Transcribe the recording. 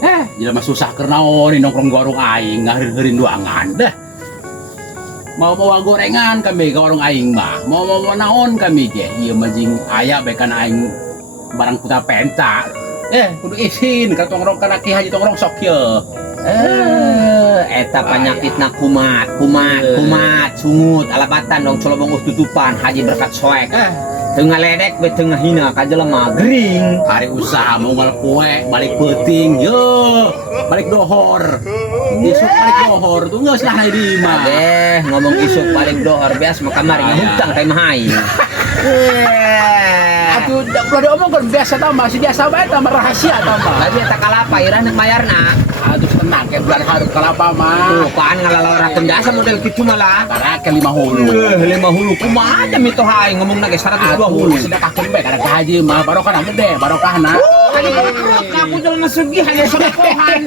Jadi mah susah karena nongkrong warung aing ngahirin duangan dah. Mau bawa gorengan kami ke warung aing mah. Mau naon kami je. Ieu mah jeung aya bae kana aing barang puta penta. Kudu izin ka tongrong kana Ki Haji tongrong sok ye. Eta penyakitna kumat sungut alabatan dong colobong tutupan Haji berkat soek. Tengah ledek be tengah hina ka jelema gering. Hari usaha mau ngal kue balik peuting yo. Balik dohor. Isuk balik dohor tuh geus lah di mah. Ngomong isuk balik dohor beas mah kamari hutang teh mah aing. Atuh udah diomongkeun biasa tambah si biasa bae tambah rahasia tambah. Tapi eta kalapa irah neuk mayarna. Aduh tenang ke bulan hareup kalapa mah. Tuh kan ngalalaurakeun jasa model kitu mah lah. Karake 50. 50 kumaha aja mitoh aing ngomongna ge 120. Sedekahkeun bae kana Ki Haji mah barokahna gede barokahna. Aku jelema sugih hanya sepohan.